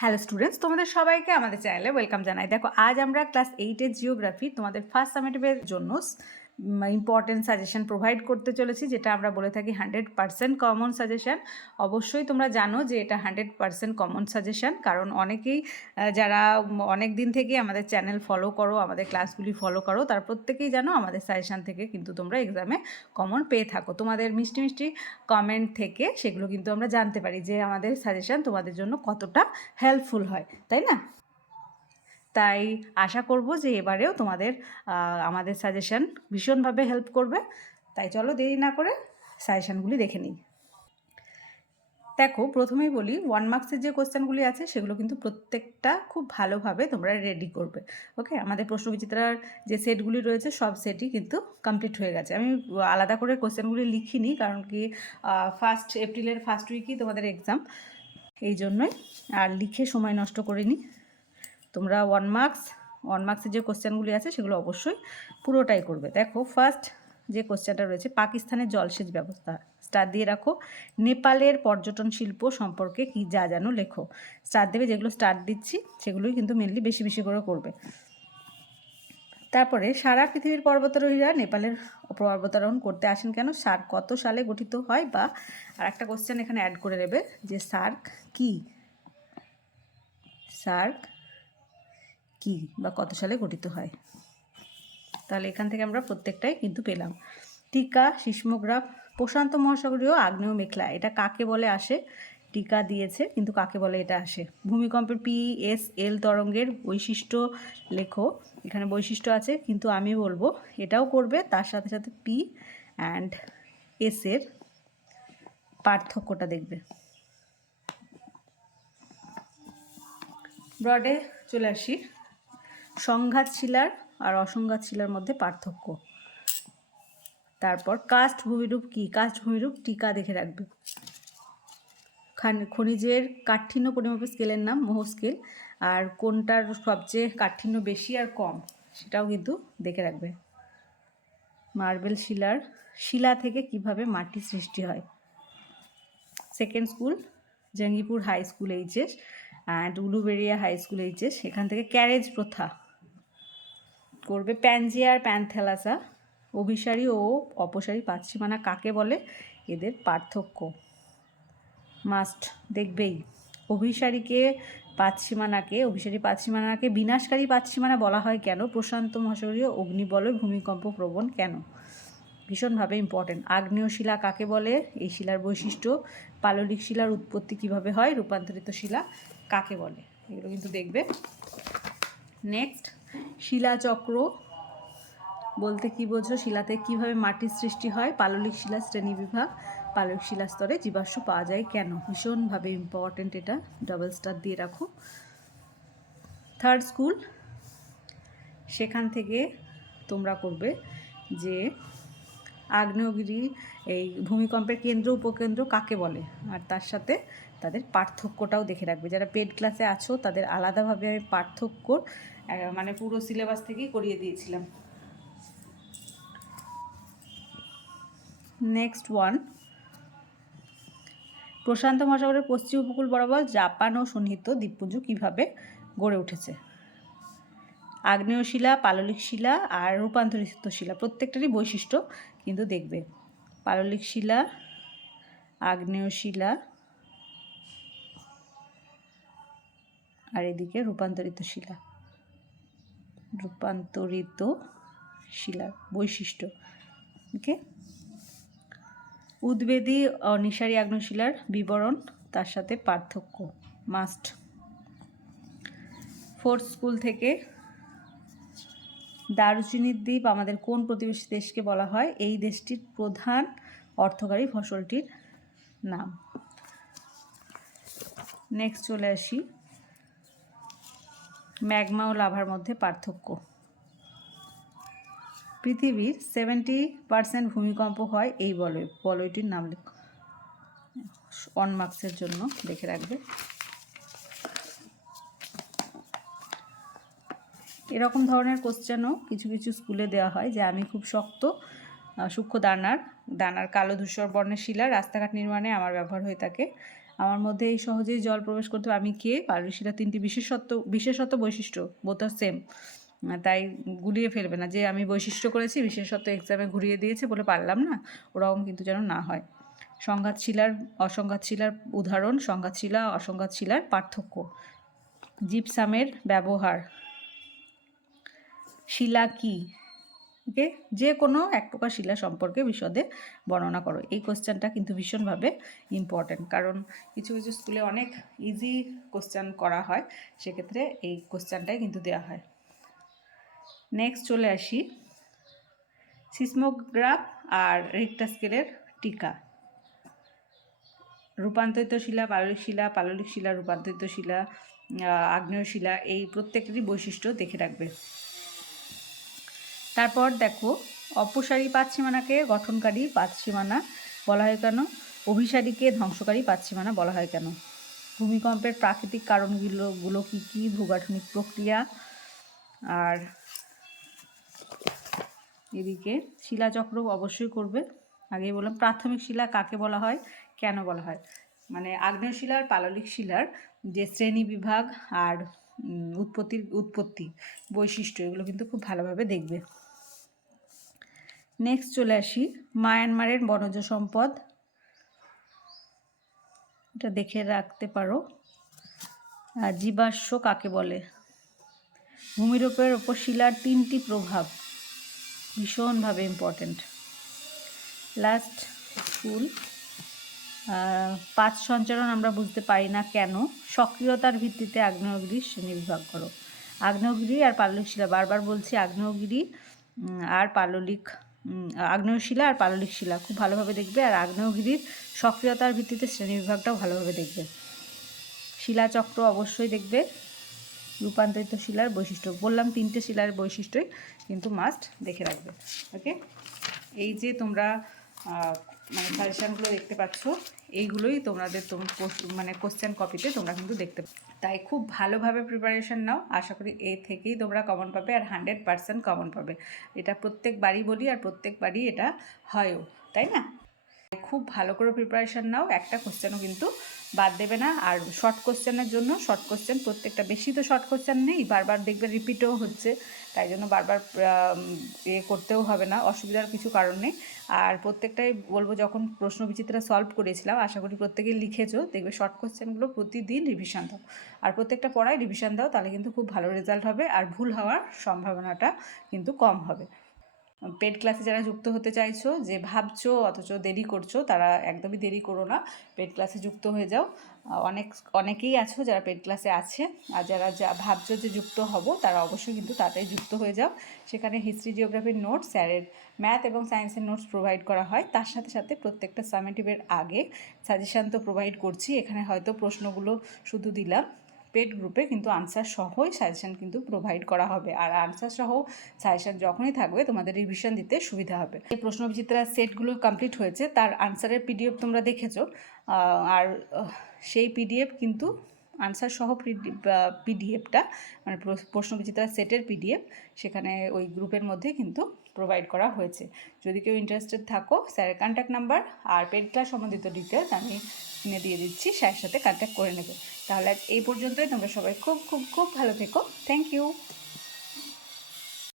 Hello students তোমাদের সবাইকে আমাদের চ্যানেলে ওয়েলকাম জানাই। দেখো, আজ আমরা ক্লাস এইটের জিওগ্রাফি তোমাদের ফার্স্ট সামেটিভের জন্য ইম্পর্টেন্ট সাজেশন প্রোভাইড করতে চলেছি, যেটা আমরা বলে থাকি হান্ড্রেড পার্সেন্ট কমন সাজেশন অবশ্যই তোমরা জানো যে এটা হান্ড্রেড পার্সেন্ট কমন সাজেশন কারণ অনেকেই যারা অনেক দিন থেকে আমাদের চ্যানেল ফলো করো, আমাদের ক্লাসগুলি ফলো করো, তার প্রত্যেকেই জানো আমাদের সাজেশান থেকে কিন্তু তোমরা এক্সামে কমন পেয়ে থাকো। তোমাদের মিষ্টি মিষ্টি কমেন্ট থেকে সেগুলো কিন্তু আমরা জানতে পারি যে আমাদের সাজেশান তোমাদের জন্য কতটা হেল্পফুল হয়, তাই না? তাই আশা করব যে এবারেও তোমাদের আমাদের সাজেশন ভীষণভাবে হেল্প করবে। তাই চলো দেরি না করে সাজেশনগুলি দেখে নিই। দেখো, প্রথমেই বলি ওয়ান মার্কসের যে কোশ্চেনগুলি আছে, সেগুলো কিন্তু প্রত্যেকটা খুব ভালোভাবে তোমরা রেডি করবে। ওকে আমাদের প্রশ্নবিচিত্রার যে সেটগুলি রয়েছে, সব সেটই কিন্তু কমপ্লিট হয়ে গেছে। আমি আলাদা করে কোশ্চেনগুলি লিখিনি, কারণ কি ফার্স্ট এপ্রিলের ফার্স্ট উইকই তোমাদের এক্সাম এই জন্যই, আর লিখে সময় নষ্ট করিনি। তোমরা ওয়ান মার্কস ওয়ান মার্কসের যে কোশ্চেনগুলি আছে সেগুলো অবশ্যই পুরোটাই করবে। দেখো ফার্স্ট যে কোশ্চেনটা রয়েছে, পাকিস্তানের জলসেচ ব্যবস্থা। স্টার দিয়ে রাখো। নেপালের পর্যটন শিল্প সম্পর্কে কি যা জানো লেখো। স্টার দেবে, যেগুলো স্টার দিচ্ছি, সেগুলোই কিন্তু মেনলি বেশি বেশি করে করবে। তারপরে সারা পৃথিবীর পর্বতারোহীরা নেপালের পর্বতারোহণ করতে আসেন কেন? সার্ক কত সালে গঠিত হয় বা, আর একটা কোশ্চেন এখানে অ্যাড করে নেবে যে সার্ক কি? সার্ক কি বা কত সালে গঠিত হয়? তাহলে এখান থেকে আমরা প্রত্যেকটাই কিন্তু পেলাম। টিকা, সিসমোগ্রাফ, প্রশান্ত মহাসাগরীয় আগ্নেয় মেঘলা এটা কাকে বলে আসে? টিকা দিয়েছে, কিন্তু কাকে বলে এটা আসে? ভূমিকম্পের পি এস এল তরঙ্গের বৈশিষ্ট্য লেখো। এখানে বৈশিষ্ট্য আছে, কিন্তু আমি বলব এটাও করবে, তার সাথে সাথে পি অ্যান্ড এস এর পার্থক্যটা দেখবে। ব্রডে চলে আসি। সংঘাত শিলার আর অসংঘাত শিলার মধ্যে পার্থক্য। তারপর কাস্ট ভূমিরূপ কি? কাস্ট ভূমিরূপ টিকা দেখে রাখবে। খান- খনিজের কাঠিন্য পরিমাপের স্কেলের নাম মোহ স্কেল। আর কোনটার সবচেয়ে কাঠিন্য বেশি আর কম সেটাও কিন্তু দেখে রাখবে। মার্বেল শিলার শিলা থেকে কীভাবে মাটি সৃষ্টি হয়? Second school, Jangipur high school HS and Uluberia high school HS. এখান থেকে ক্যারেজ প্রথা। করবে। প্যানজিয়ার প্যানথেলাসা। অভিসারী ও অপসারী পাচ্ছিমানা কাকে বলে? এদের পার্থক্য। মাস্ট দেখবেই। অভিসারীকে পাচ্ছিমানাকে অভিসারী পাচ্ছিমানাকে বিনাশকারী পাচ্ছিমানা বলা হয় কেন? প্রশান্ত মহাসাগরীয় অগ্নিবলয় ভূমিকম্প প্রবণ কেন? ভীষণভাবে ইম্পর্টেন্ট আগ্নেয় শিলা কাকে বলে? এই শিলার বৈশিষ্ট্য, পাললিক শিলার উৎপত্তি কীভাবে হয়? রূপান্তরিত শিলা কাকে বলে? এগুলো কিন্তু দেখবে। নেক্সট শিলাচক্র বলতে কি বোঝো? শিলাতে কীভাবে মাটির সৃষ্টি হয়? পাললিক শিলা, শ্রেণি বিভাগ। পাললিক শিলা স্তরে জীবাশ্ম পাওয়া যায় কেন? ভীষণভাবে ইম্পর্টেন্ট এটা। ডাবল স্টার দিয়ে রাখো। থার্ড স্কুল সেখান থেকে তোমরা করবে যে আগ্নেয়গিরি, এই ভূমিকম্পের কেন্দ্র, উপকেন্দ্র কাকে বলে? আর তার সাথে তাদের পার্থক্যটাও দেখে রাখবে। যারা পেড ক্লাসে আছো, তাদের আলাদাভাবে আমি পার্থক্য মানে পুরো সিলেবাস থেকেই করিয়ে দিয়েছিলাম। নেক্সট ওয়ান প্রশান্ত মহাসাগরের পশ্চিম উপকূল বরাবর জাপান ও সন্নিহিত দ্বীপপুঞ্জ কীভাবে গড়ে উঠেছে? আগ্নেয় শিলা পাললিক শিলা আর রূপান্তরিত শিলা, প্রত্যেকটারই বৈশিষ্ট্য কিন্তু দেখবে। পাললিক শিলা আগ্নেয় শিলা আর এদিকে রূপান্তরিত শিলা। রূপান্তরিত শিলার বৈশিষ্ট্য ওকে উদ্বেদী অনিসারী আগ্নেয়শিলার বিবরণ, তার সাথে পার্থক্য মাস্ট ফোর্থ স্কুল থেকে দারুচিনির দ্বীপ আমাদের কোন প্রতিবেশী দেশকে বলা হয়? এই দেশটির প্রধান অর্থকারী ফসলটির নাম। নেক্সট চলে আসি। ম্যাগমা ও লাভার মধ্যে পার্থক্য। পৃথিবীর সেভেন্টি পার্সেন্ট ভূমিকম্প হয় এই বলয়, বলয়টির নাম ওয়ান মার্কসের জন্য দেখে রাখবে। এরকম ধরনের কোশ্চেনও কিছু কিছু স্কুলে দেওয়া হয় যে আমি খুব শক্ত সূক্ষ্ম দানার দানার কালো ধূসর বর্ণের শিলা রাস্তাঘাট নির্মাণে আমার ব্যবহার হয়ে থাকে। আমার মধ্যে এই সহজেই জল প্রবেশ করতে। আমি কে পারদর্শী শিলা তিনটি বিশেষত্ব বিশেষত বৈশিষ্ট্য বোথ আর সেম তাই গুলিয়ে ফেলবে না। যে আমি বৈশিষ্ট্য করেছি বিশেষত এক্সামে ঘুরিয়ে দিয়েছে বলে পারলাম না, ওরকম কিন্তু যেন না হয়। সংঘাত শিলার অসংঘাত শিলার উদাহরণ সংঘাত শিলা অসংঘাত শিলার পার্থক্য জিপসামের ব্যবহার। শিলা কি? ওকে? যে কোনো এক প্রকার শিলা সম্পর্কে বিশদে বর্ণনা করো। এই কোশ্চেনটা কিন্তু ভীষণভাবে ইম্পর্ট্যান্ট কারণ কিছু কিছু স্কুলে অনেক ইজি কোশ্চেন করা হয়, সেক্ষেত্রে এই কোশ্চেনটাই কিন্তু দেওয়া হয়। নেক্সট চলে আসি। সিসমোগ্রাফ আর রিক্টার স্কেলের টিকা। রূপান্তরিত শিলা, পাললিক শিলা পাললিক শিলা, রূপান্তরিত শিলা আগ্নেয় শিলা, এই প্রত্যেকটি বৈশিষ্ট্য দেখে রাখবে। তারপর দেখো, অপসারী পাতসীমানাকে গঠনকারী পাতসীমানা বলা হয় কেন? অভিসারীকে ধ্বংসকারী পাতসীমানা বলা হয় কেন? ভূমিকম্পের প্রাকৃতিক কারণগুলো, গুলো কী কী? ভূগাঠনিক প্রক্রিয়া। আর এদিকে শিলাচক্র অবশ্যই করবে। আগেই বললাম, প্রাথমিক শিলা কাকে বলা হয়? কেন বলা হয়? মানে আগ্নেয় শিলার, পাললিক শিলার যে শ্রেণি বিভাগ আর উৎপত্তির, উৎপত্তি বৈশিষ্ট্য, এগুলো কিন্তু খুব ভালোভাবে দেখবে। নেক্সট চলে আসি, মায়ানমারের বনজ সম্পদ। এটা দেখে রাখতে পারো। আর জীবাশ্ম কাকে বলে? ভূমিরূপের ওপর শিলার তিনটি প্রভাব। ভীষণভাবে ইম্পর্ট্যান্ট লাস্ট ফুল। পাঁচ সঞ্চারণ আমরা বুঝতে পারি না কেন। সক্রিয়তার ভিত্তিতে আগ্নেয়গিরির শ্রেণীবিভাগ করো। আগ্নেয়গিরি আর পাললিক শিলা বারবার বলছি আগ্নেয়গিরি আর পাললিক আগ্নেয় শিলা আর পাললিক শিলা। খুব ভালোভাবে দেখবে আর আগ্নেয়গিরির সক্রিয়তার ভিত্তিতে শ্রেণীবিভাগটাও ভালোভাবে দেখবে। শিলাচক্র অবশ্যই দেখবে। রূপান্তরিত শিলার বৈশিষ্ট্য। বললাম তিনটে শিলার বৈশিষ্ট্যই কিন্তু মাস্ট দেখে রাখবে। ওকে এই যে তোমরা মানে সাজেশানগুলো দেখতে পাচ্ছ। এইগুলোই তোমাদের মানে কোশ্চেন কপিতে তোমরা কিন্তু দেখতে তাই খুব ভালোভাবে প্রিপারেশন নাও। আশা করি এ থেকেই তোমরা কমন পাবে আর হান্ড্রেড পারসেন্ট কমন পাবে। এটা প্রত্যেকবারই বলি আর প্রত্যেকবারই এটা হয়ও, তাই না? খুব ভালো করে প্রিপারেশান নাও। একটা কোশ্চেনও কিন্তু বাদ দেবে না। আর শর্ট কোশ্চেনের জন্য শর্ট কোশ্চেন প্রত্যেকটা, বেশি তো শর্ট কোশ্চেন নেই, বারবার দেখবে রিপিটও হচ্ছে। তাই জন্য বারবার এ করতেও হবে না, অসুবিধার কিছু কারণ নেই। আর প্রত্যেকটাই বলব, যখন প্রশ্ন বিচিত্রা সলভ করেছিলাম, আশা করি প্রত্যেকেই লিখেছো, দেখবে শর্ট কোশ্চেনগুলো প্রতিদিন রিভিশন দাও। আর প্রত্যেকটা পড়ায় রিভিশন দাও, তাহলে কিন্তু খুব ভালো রেজাল্ট হবে। আর ভুল হওয়ার সম্ভাবনাটা কিন্তু কম হবে। পেড ক্লাসে যারা যুক্ত হতে চাইছো, যে ভাবছ অথচ দেরি করছ, তারা একদমই দেরি করো না, পেড ক্লাসে যুক্ত হয়ে যাও। অনেক, অনেকেই আছো যারা পেড ক্লাসে আছে, আর যারা যা ভাবছ যে যুক্ত হব, তারা অবশ্যই কিন্তু তাড়াতাড়ি যুক্ত হয়ে যাও। সেখানে হিস্ট্রি জিওগ্রাফির নোটস স্যারের ম্যাথ এবং সায়েন্সের নোটস প্রোভাইড করা হয়। তার সাথে সাথে প্রত্যেকটা সামেটিভের আগে সাজেশান তো প্রোভাইড করছি, এখানে হয়তো প্রশ্নগুলো শুধু দিলাম। পেড গ্রুপে কিন্তু আনসার সহই সাজেশান কিন্তু প্রোভাইড করা হবে। আর আনসার সহ সাজেশান যখনই থাকবে তোমাদের রিভিশন দিতে সুবিধা হবে। এই প্রশ্ন বিচিত্রার সেটগুলো কমপ্লিট হয়েছে, তার আনসারের পিডিএফ তোমরা দেখেছ। আর সেই পিডিএফ কিন্তু আনসার সহ পিডিএফটা মানে প্রশ্ন বিচিত্রা সেটের পিডিএফ, সেখানে ওই গ্রুপের মধ্যে কিন্তু প্রোভাইড করা হয়েছে। যদি কেউ ইন্টারেস্টেড থাকো, স্যারের কন্ট্যাক্ট নাম্বার আর পেড ক্লাস সম্বন্ধিত ডিটেলস আমি কিনে দিয়ে দিচ্ছি, স্যারের সাথে কন্ট্যাক্ট করে নেবে। তাহলে এই পর্যন্তই, তোমরা সবাই খুব খুব খুব ভালো থেকো। Thank you